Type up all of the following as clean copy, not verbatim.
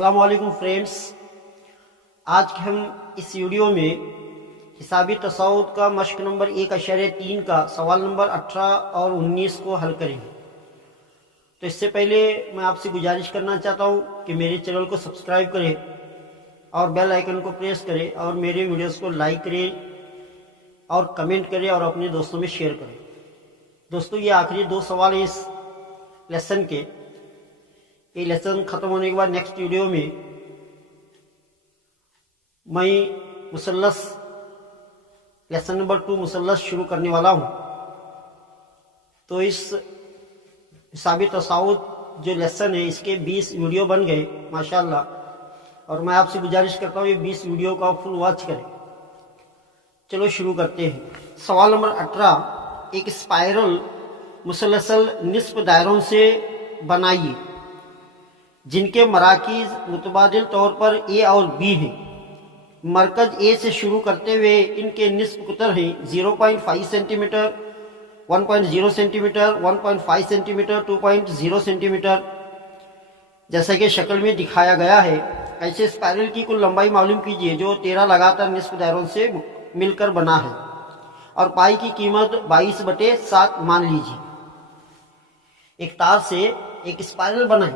अस्सलाम वालेकुम फ्रेंड्स। आज हम इस वीडियो में हिसाबी तसाउद का मश्क नंबर 1.3 का सवाल नंबर 18 और 19 को हल करेंगे। तो इससे पहले मैं आपसे गुजारिश करना चाहता हूँ कि मेरे चैनल को सब्सक्राइब करें और बेल आइकन को प्रेस करें और मेरे वीडियोस को लाइक करें और कमेंट करें और अपने दोस्तों में शेयर करें। दोस्तों, ये आखिरी 2 सवाल है इस लेसन के। ये लेसन खत्म होने के बाद नेक्स्ट वीडियो में मैं मुसल्लस लेसन नंबर 2 मुसल्लस शुरू करने वाला हूं। तो इस हिसाबी तसाउद जो लेसन है इसके 20 वीडियो बन गए माशाल्लाह, और मैं आपसे गुजारिश करता हूं ये 20 वीडियो का फुल वॉच करें। चलो शुरू करते हैं। सवाल नंबर 18, एक स्पाइरल मुसलसल निस्फ दायरों से बनाइए जिनके मराकीज मुतबादिल तौर पर ए और बी हैं। मरकज ए से शुरू करते हुए इनके निस्फ कुतर हैं 0.5 सेंटीमीटर, 1.0 सेंटीमीटर, 1.5 सेंटीमीटर, 2.0 सेंटीमीटर, जैसा कि शक्ल में दिखाया गया है। ऐसे स्पाइरल की कुल लंबाई मालूम कीजिए जो 13 लगातार निस्फ दायरों से मिलकर बना है और पाई की कीमत 22/7 मान लीजिए। एक तार से एक स्पाइरल बनाए,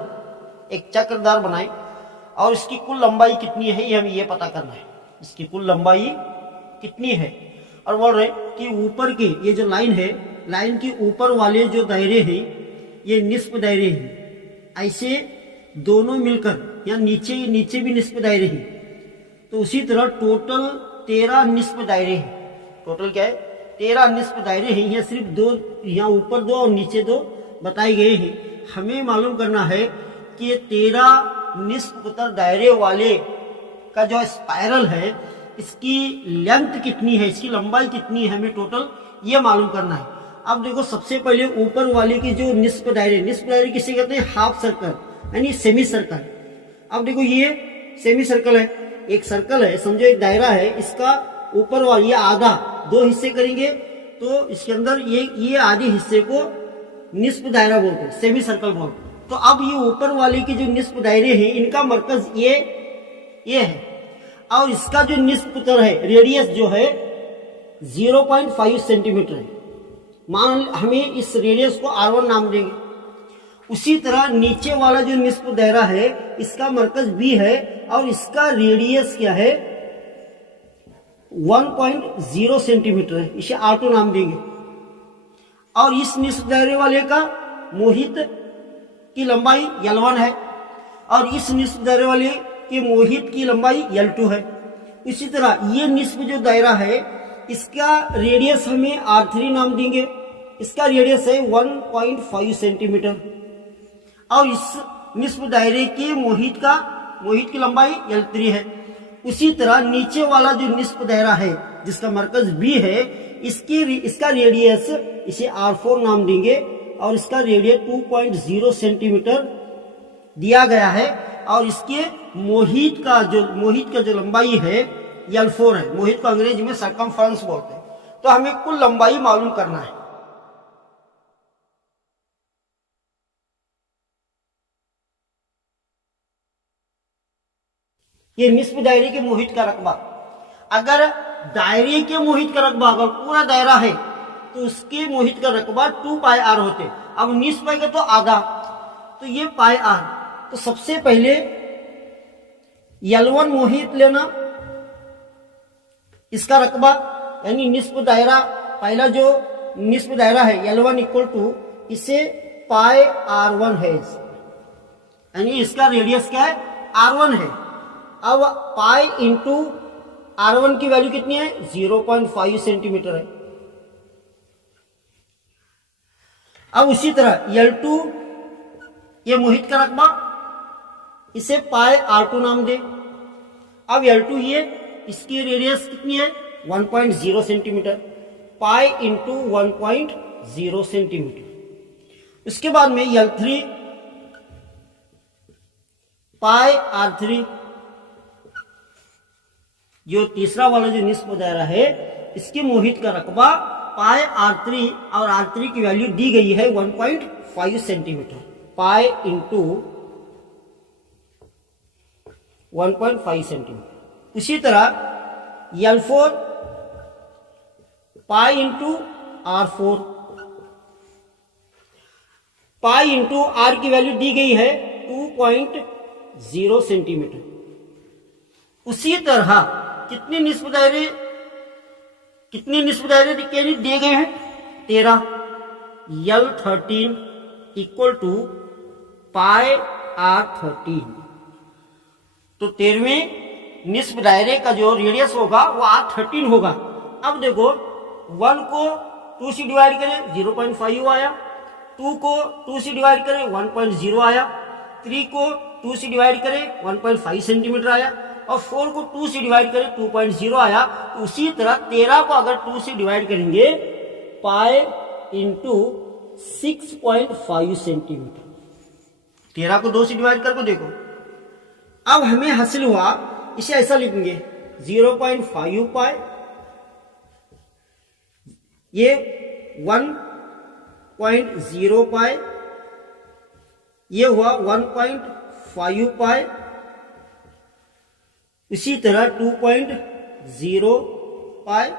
एक चक्रदार बनाए और इसकी कुल लंबाई कितनी है ये हमें ये पता करना है। इसकी कुल लंबाई कितनी है और बोल रहे कि ऊपर के ये जो लाइन है, लाइन के ऊपर वाले जो दायरे हैं ये निस्फ दायरे हैं। ऐसे दोनों मिलकर या नीचे भी निस्फ दायरे हैं। तो उसी तरह टोटल 13 निस्फ दायरे हैं। टोटल क्या है? 13 निस्फ दायरे हैं। यहाँ सिर्फ 2, यहाँ ऊपर 2 और नीचे 2 बताए गए हैं। हमें मालूम करना है कि ये 13 निस्फ कुतर दायरे वाले का जो स्पाइरल है इसकी लेंथ कितनी है, इसकी लंबाई कितनी है, हमें टोटल ये मालूम करना है। अब देखो, सबसे पहले ऊपर वाले के जो निस्फ दायरे किसे कहते हैं? हाफ सर्कल यानी सेमी सर्कल। अब देखो, ये सेमी सर्कल है, एक सर्कल है, समझो एक दायरा है, इसका ऊपर वाला ये आधा 2 हिस्से करेंगे तो इसके अंदर ये आधे हिस्से को निस्फ दायरा बोलते हैं, सेमी सर्कल बोलते हैं। तो अब ये ऊपर वाले के जो निस्फ दायरे हैं इनका मरकज ये है और इसका जो निस्फ कुतर है, रेडियस जो है 0.5 सेंटीमीटर है। मान हमें इस रेडियस को R1 नाम देंगे। उसी तरह नीचे वाला जो निस्फ दायरा है इसका मरकज B है और इसका रेडियस क्या है? 1.0 सेंटीमीटर है, इसे R2 नाम देंगे। और इस निस्फ दायरे वाले का मोहित की लंबाई L1 है और इस निस्फ दायरे वाले के मोहित की लंबाई L2 है। इसी तरह ये निस्फ जो दायरा है इसका रेडियस हमें R3 नाम देंगे। इसका रेडियस है 1.5 सेंटीमीटर और इस निस्फ दायरे के मोहित की लंबाई L3 है। उसी तरह नीचे वाला जो निस्फ दायरा है जिसका मरकज B है इसका रेडियस इसे R4 नाम देंगे और इसका रेडियस 2.0 सेंटीमीटर दिया गया है और इसके मोहित का जो लंबाई है L4 है। मोहित को अंग्रेजी में सरकमफ्रेंस बोलते हैं। तो हमें कुल लंबाई मालूम करना है। ये निस्फ दायरे के मोहित का रकबा, अगर दायरे के मोहित का रकबा अगर पूरा दायरा है तो उसके मोहित का रकबा 2πr होते। अब निस्फ का तो आधा, तो ये πr। तो सबसे पहले L1 मोहित लेना, इसका रकबा यानी निस्फ दायरा, पहला जो निस्फ दायरा है L1 इक्वल टू इसे πr1 है यानी इसका रेडियस क्या है? R1 है। अब पाई इंटू R1 की वैल्यू कितनी है? 0.5 सेंटीमीटर है। अब उसी तरह L2 ये मोहित का रकबा, इसे πr2 नाम दे। अब L2 ये इसकी रेडियस कितनी है? 1.0 सेंटीमीटर, पाई इंटू 1.0 सेंटीमीटर। इसके बाद में L3 πr3, जो तीसरा वाला जो निस्फ दायरा है इसके मोहित का रकबा πr3 और R3 की वैल्यू दी गई है 1.5 सेंटीमीटर। Pi into 1.5 centimetre. उसी तरह L4 pi into R4, pi into R की वैल्यू दी गई है 2.0 सेंटीमीटर। उसी तरह कितने निस्फ दायरे दिए गए हैं? 13। L13 equal to pi R13। तो 13वें निस्फ दायरे का जो रेडियस होगा वो R13 होगा। अब देखो 1 को 2 से डिवाइड करें 0.5 आया, 2 को 2 से डिवाइड करें 1.0 आया, 3 को 2 से डिवाइड करें 1.5 सेंटीमीटर आया, और 4 को 2 से डिवाइड करें 2.0 आया। तो उसी तरह 13 को अगर 2 से डिवाइड करेंगे पाई इंटू 6.5 सेंटीमीटर। 13 को 2 से डिवाइड करके देखो। अब हमें हासिल हुआ, इसे ऐसा लिखेंगे 0.5 पाई, ये 1.0 पाई, ये हुआ 1.5 पाई, इसी तरह 2.0 पाई,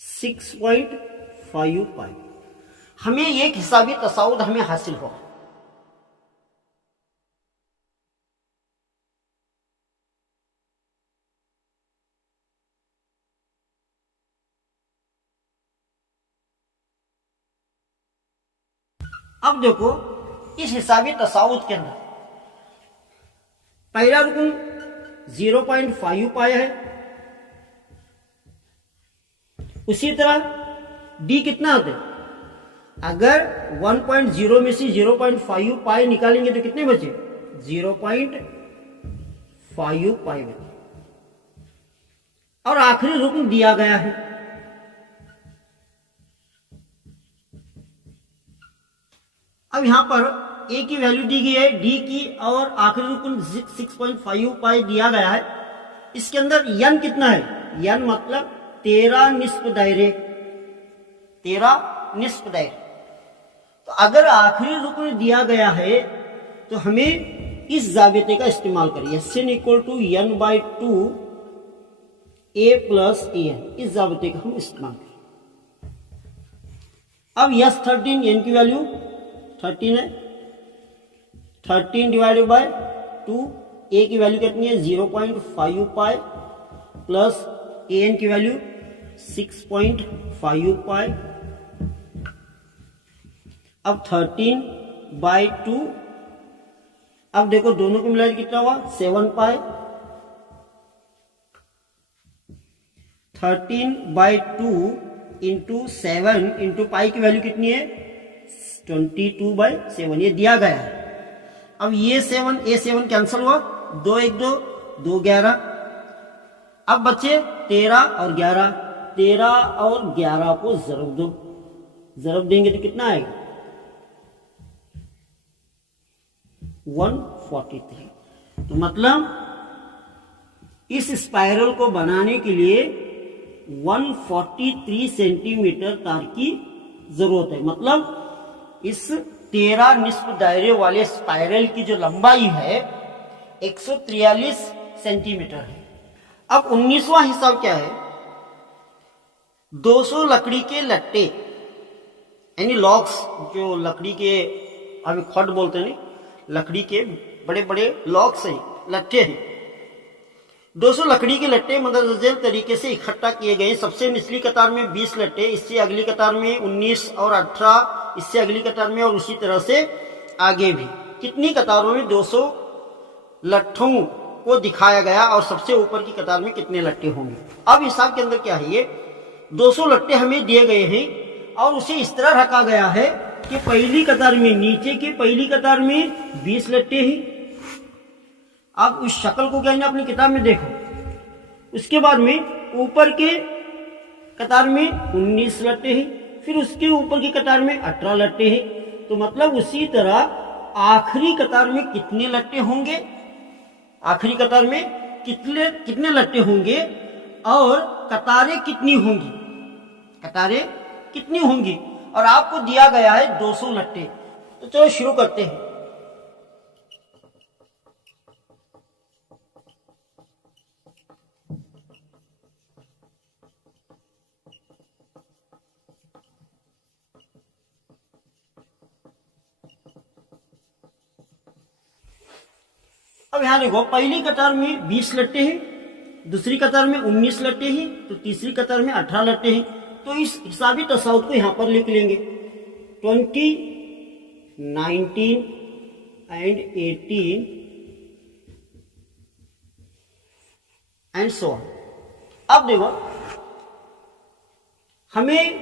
6.5 पाई। हमें एक हिसाबी तसाउद हमें हासिल हुआ। अब देखो इस हिसाबी तसाउद के अंदर पहला रुकन 0.5 पाई है, उसी तरह डी कितना आता है? अगर 1.0 में से 0.5 पाई निकालेंगे तो कितने बचे? 0.5 पाई बचे। और आखिरी रुकन दिया गया है, अब यहां पर ए की वैल्यू दी गई है, डी की, और आखिरी रुकन 6.5 पाई दिया गया है। इसके अंदर यन कितना है? यन मतलब 13 निस्फ दायरे, 13 निस्फ दायरे। तो अगर आखिरी रुकन दिया गया है तो हमें इस जाबिते का इस्तेमाल करिए, sin equal to n/2 a plus an, इस जाबिते का हम इस्तेमाल करें। अब S13 n की वैल्यू 13 है, 13 डिवाइडेड बाय 2, a की वैल्यू कितनी है? 0.5 पाई, प्लस an की वैल्यू 6.5 पाई। अब 13/2, अब देखो दोनों को मिलाकर कितना हुआ? 7 पाई। 13/2 इंटू 7 इंटू पाई की वैल्यू कितनी है? 22/7, ये दिया गया है। अब ये 7 कैंसिल हुआ, 2 1 2 2 11। अब बचे 13 और 11, 13 और 11 को जरब दो, जरब देंगे तो कितना आएगा? 143। तो मतलब इस स्पाइरल को बनाने के लिए 143 सेंटीमीटर तार की जरूरत है। मतलब इस 13 निस्फ दायरे वाले स्पाइरल की जो लंबाई है 143 सेंटीमीटर है। अब 19वां हिसाब क्या है? 200 लकड़ी के लट्टे, यानी लॉग्स, जो लकड़ी के अभी खड बोलते हैं, लकड़ी के बड़े बड़े लॉग्स हैं, लट्टे हैं। 200 लकड़ी के लट्टे मुतज़लज़ल तरीके से इकट्ठा किए गए। सबसे निचली कतार में 20 लट्टे, इससे अगली कतार में 19 और 18, इससे अगली कतार में, और उसी तरह से आगे भी। कितनी कतारों में 200 लट्ठों को दिखाया गया और सबसे ऊपर की कतार में कितने लट्टे होंगे? अब हिसाब के अंदर क्या है, ये 200 लट्टे हमें दिए गए हैं और उसे इस तरह रखा गया है कि पहली कतार में, नीचे की पहली कतार में 20 लट्टे हैं। आप उस शक्ल को क्या अपनी किताब में देखो। उसके बाद में ऊपर के कतार में 19 लट्टे हैं, फिर उसके ऊपर की कतार में 18 लट्टे हैं। तो मतलब उसी तरह आखिरी कतार में कितने लट्टे होंगे, आखिरी कतार में कितने लट्टे होंगे और कतारें कितनी होंगी, कतारें कितनी होंगी। और आपको दिया गया है 200 लट्टे। तो चलो शुरू करते हैं। अब यहां देखो, पहली कतार में 20 लट्टे हैं, दूसरी कतार में 19 लट्टे हैं, तो तीसरी कतार में 18 लट्टे हैं। तो इस हिसाबी तसाउद को यहां पर लिख लेंगे 20, 19 एंड 18 एंड सो ऑन। अब देखो, हमें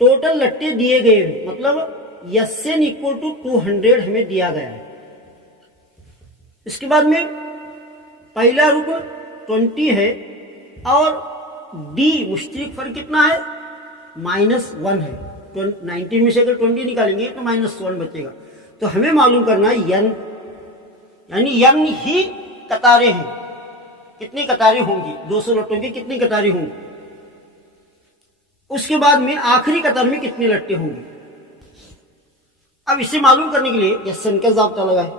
टोटल लट्टे दिए गए हैं, मतलब यसन इक्वल टू 200 हमें दिया गया है। इसके बाद में पहला रूप 20 है और डी मुश्तरक फर्क कितना है, -1 है। 19 में से अगर 20 निकालेंगे तो -1 बचेगा। तो हमें मालूम करना है यन, यानी यन ही कतारें हैं, कितनी कतारें होंगी, 200 लट्टों की कितनी कतारें होंगी। उसके बाद में आखिरी कतार में कितने लट्टे होंगे। अब इसे मालूम करने के लिए यसन का ज़ाब्ता लगाए,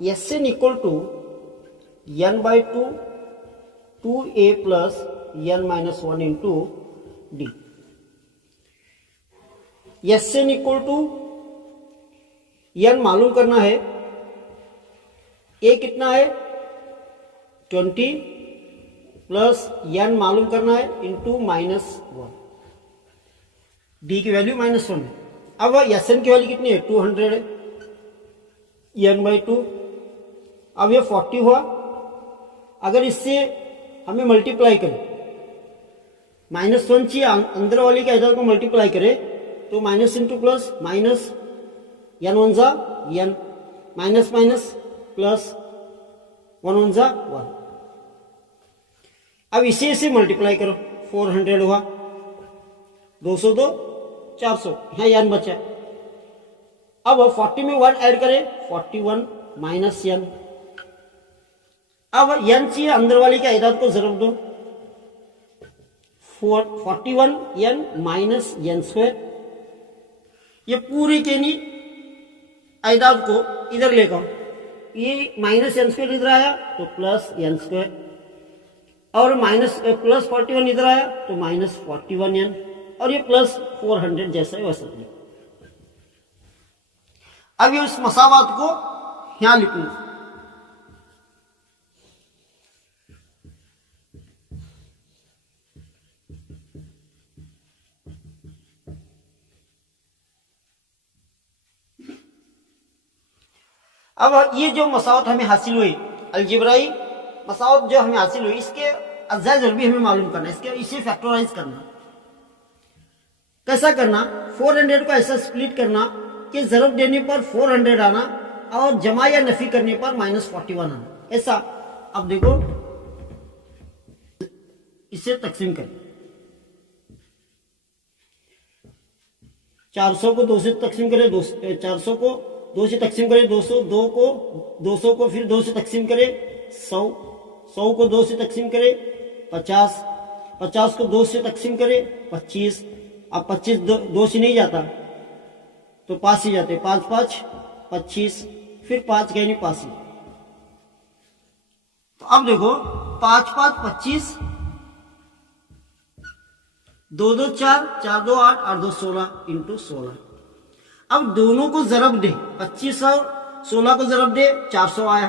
यसन equal to n/2 2a plus n-1 into d. यसन इक्वल टू n मालूम करना है, a कितना है 20 प्लस n मालूम करना है इंटू -1, डी की वैल्यू -1 है। अब यसन की वैल्यू कितनी है 200 है, n/2। अब ये 40 हुआ। अगर इससे हमें मल्टीप्लाई करें, -1 चाहिए, अंदर वाली के आधार को मल्टीप्लाई करें तो minus into plus, minus n1 जा n, माइनस माइनस प्लस 1 जा 1। अब इसे मल्टीप्लाई करो, 400 हुआ, 200 दो 400, यहाँ n बचा। अब 40 में 1 ऐड करें, 41 माइनस n। अब n चाहिए, अंदर वाली के आदाद को जरूर दो, 41 n माइनस n²। ये पूरी के नहीं आदाद को इधर लेकर, ये माइनस n² इधर आया तो प्लस n², और माइनस प्लस 41 इधर आया तो माइनस 41n, और ये प्लस 400 जैसा है वैसा। अब ये उस मसावात को यहां लिखूंगा। अब ये जो मसावत हमें हासिल हुई, अलजेब्राई मसावत जो हमें हासिल हुई, इसके अज्जा ज़रबी हमें मालूम करना, इसे फैक्टराइज करना। कैसा करना, 400 को ऐसा स्प्लिट करना कि ज़रब देने पर 400 आना और जमा या नफी करने पर -41 आना, ऐसा। अब देखो, इसे तकसीम करें, 400 को 2 से तकसीम करें, 400 को 2 से तकसीम करें, 200 को फिर 2 से तकसीम करें, 100 को 2 से तकसीम करें, 50 को 2 से तकसीम करें, 25। अब 25 2 से नहीं जाता तो 5 ही जाते, 5 5 25, फिर 5 कहीं नहीं 5 ही। तो अब देखो, 5 5 25, 2 2 4, 4 2 8, 8 2 16 इंटू 16। अब दोनों को जरब दे, 25 और 16 को जरब दे, 400 आया।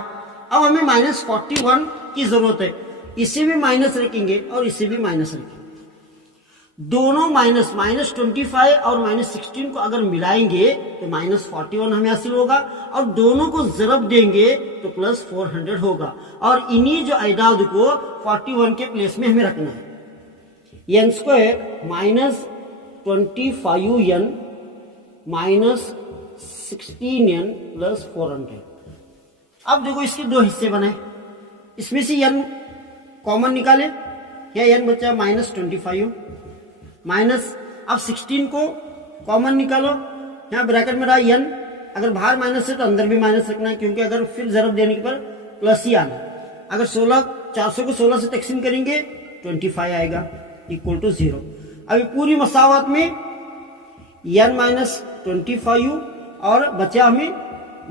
अब हमें -41 की जरूरत है, इसे भी माइनस रखेंगे और इसे भी माइनस रखेंगे। दोनों -25 और -16 को अगर मिलाएंगे तो -41 हमें हासिल होगा, और दोनों को जरब देंगे तो प्लस 400 होगा। और इन्हीं जो आदाद को 41 के प्लेस में हमें रखना है, n² -25n -16n प्लस 400। अब देखो, इसके 2 हिस्से बने, इसमें से n कॉमन निकाले, या n बचा -25 माइनस, अब 16 को कॉमन निकालो, यहाँ ब्रैकेट में रहा n, अगर बाहर माइनस है तो अंदर भी माइनस रखना है, क्योंकि अगर फिर जरब देने पर प्लस ही आना। अगर 400 को 16 से तकसीम करेंगे 25 आएगा इक्वल टू 0। अभी पूरी मसावत में n -25 और बचा हमें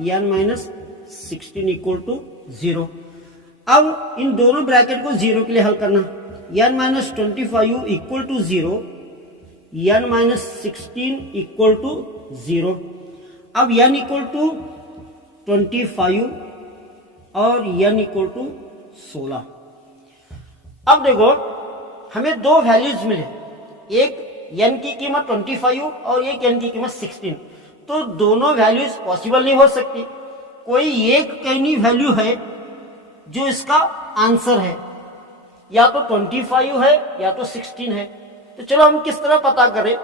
n -16 इक्वल टू 0। अब इन दोनों ब्रैकेट को 0 के लिए हल करना, n -25 equal to 0, n -16 equal to 0। अब n इक्वल टू 25 और n इक्वल टू 16। अब देखो हमें दो वैल्यूज मिले, एक n की कीमत 25 और एक n की कीमत 16। तो दोनों वैल्यूज पॉसिबल नहीं हो सकती, कोई एक कहीं वैल्यू है जो इसका आंसर है, या तो 25 है या तो 16 है। तो चलो हम किस तरह पता करें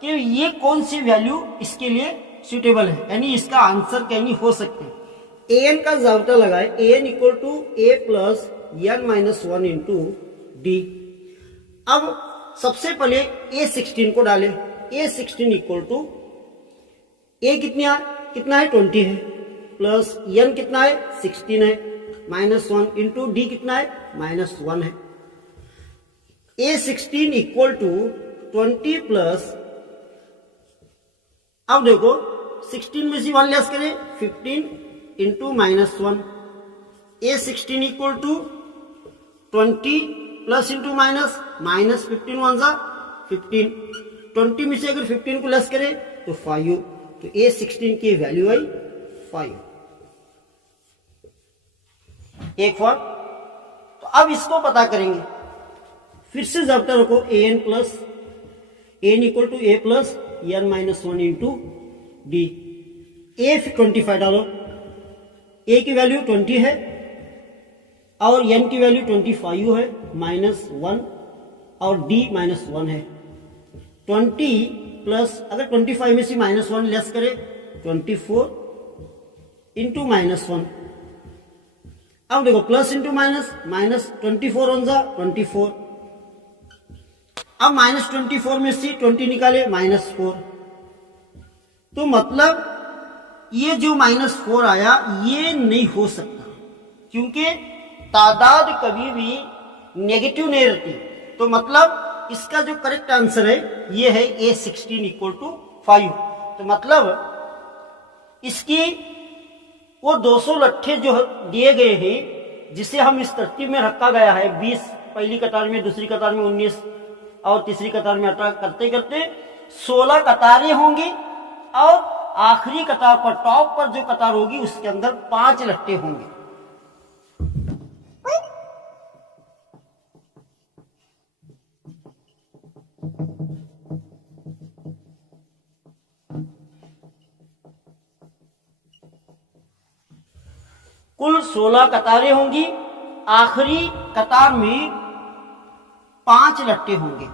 कि ये कौन सी वैल्यू इसके लिए सुटेबल है, यानी इसका आंसर कहीं हो सकते हैं। an का जाब्ता लगाए, an equal to a plus n minus 1 into d. अब सबसे पहले a16 को डालें, a16 इक्वल टू a कितना है 20 है, प्लस n कितना है 16 है, माइनस 1 इंटू डी कितना है -1 है। a16 इक्वल टू 20 प्लस, अब देखो 16 में से 1 लेस करें 15 into -1। a16 equal to 20 plus into minus, minus 15 1 जा 15, 20 में से अगर 15 को लेस करें तो 5, तो a16 की वैल्यू आई 5। एक फॉर, तो अब इसको पता करेंगे, फिर से जाब्ता रखो an equal to a plus n minus 1 into d. a 25 डालो, a की वैल्यू 20 है और n की वैल्यू 25 है, -1 और d -1 है। 20 प्लस, अगर 25 में से -1 लेस करे 24 इंटू -1। अब देखो प्लस इंटू माइनस, माइनस 24 1 जा 24। अब -24 में से 20 निकाले -4। तो मतलब ये जो -4 आया ये नहीं हो सकता, क्योंकि तादाद कभी भी नेगेटिव नहीं रहती। तो मतलब इसका जो करेक्ट आंसर है ये है a16 इक्वल टू 5। तो मतलब इसकी वो 200 लट्ठे जो दिए गए हैं, जिसे हम इस तरतीब में रखा गया है, 20 पहली कतार में, दूसरी कतार में 19 और तीसरी कतार में 18 करते करते 16 कतारें होंगी और आखिरी कतार पर, टॉप पर जो कतार होगी उसके अंदर 5 लट्ठे होंगे। कुल 16 कतारें होंगी, आखिरी कतार में 5 लट्ठे होंगे।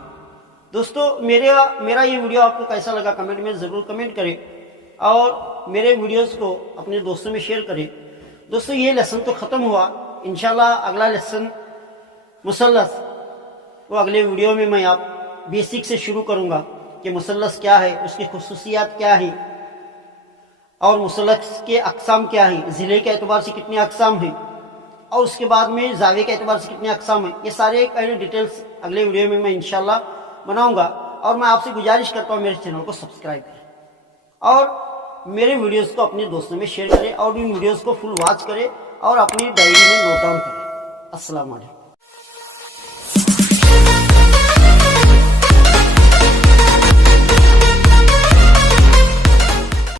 दोस्तों मेरा ये वीडियो आपको कैसा लगा कमेंट में जरूर कमेंट करें और मेरे वीडियोस को अपने दोस्तों में शेयर करें। दोस्तों ये लेसन तो खत्म हुआ, इंशाल्लाह अगला लेसन मुसल्लस, वो अगले वीडियो में मैं आप बेसिक से शुरू करूंगा कि मुसल्लस क्या है, उसकी खुसूसियात क्या है और मुसल्लस के अक़साम क्या है, ज़िले के एतबार से कितने अक़साम हैं और उसके बाद में जावे के एतबार से कितने अक़साम हैं। ये सारे डिटेल्स अगले वीडियो में मैं इंशाल्लाह बनाऊंगा। और मैं आपसे गुजारिश करता हूँ मेरे चैनल को सब्सक्राइब करें और मेरे वीडियोस को अपने दोस्तों में शेयर करें और इन वीडियोस को फुल वॉच करें और अपनी डायरी में नोट डाउन करें। अस्सलाम वालेकुम।